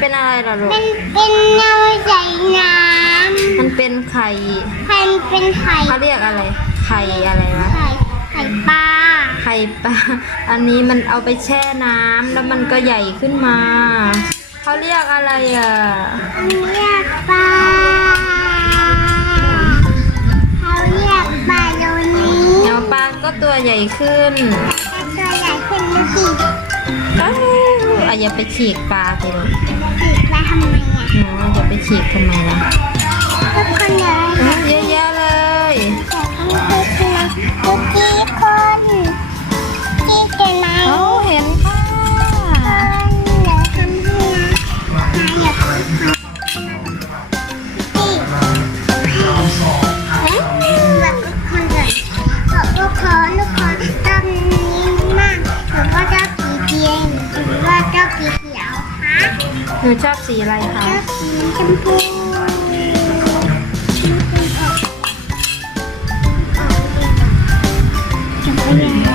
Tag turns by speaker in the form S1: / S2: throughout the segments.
S1: เป็นอะไรล่ะลูก
S2: มันเป็นเงาใส่น้
S1: มันเป็นไข่ำ
S2: มันเป็นไข่
S1: เขาเรียกอะไร ไข่อะไรวะ
S2: ไข่ไข่ปลา
S1: ไข่ปลา อันนี้มันเอาไปแช่น้ำแล้วมันก็ใหญ่ขึ้นมา เขาเรียกอะไรอะ
S2: เขาเรียกปลาเขาเรียกปลาโยนี้
S1: เดี๋ยวปลาก็ตัวใหญ่ขึ้น
S2: แต่ตัวใหญ่ขึ้นดูสิ
S1: เอ้ยอะ อย่าไปฉีกปลาสิลูก
S2: ฉีกปลาทำไมอะ
S1: หนูอย่าไปฉีกทำไมล่ะ
S2: นู
S1: ชอบสีอะไรคะ
S2: ชอบสีชมพูจะไปยังไง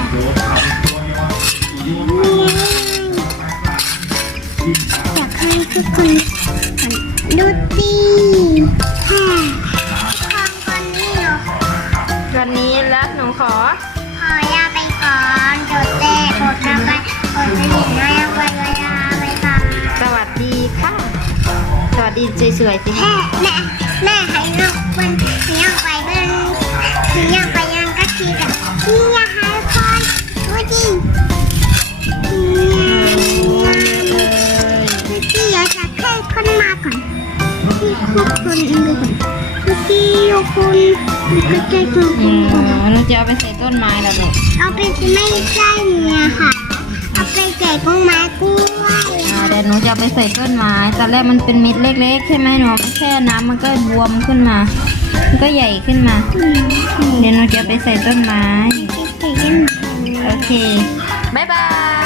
S2: อยากให้ทุกคนดูดีค่ะ
S1: สวัสวยๆสิ
S2: แม่
S1: คะ
S2: แม่แม่ให้ลูกมันถึงยังไปบิ้งถึงยังไปยังก็ทีกับนี่อยาหายคนดูดิดูดิเดี๋ยวจะแค่คนมาก่อนที่คุกคนดูก่อนดูดิโยคุณดูก็ใจคุณ
S1: อืมหนูจะเอาไปใส่ต้นไม้แล้วลูก
S2: เอาไปไม่ใช่เนี่ยค่ะ เดี๋
S1: ยวหนูจะเอาไปใส่ต้นไม้ตอนแรกมันเป็นเม็ดเล็กๆใช่ไหมหนูเอาไปแช่น้ำมันก็บวมขึ้นมา มันก็ใหญ่ขึ้นมา เดี๋ยวหนูจะไปใส่ต้นไม้ โอเค บ๊ายบาย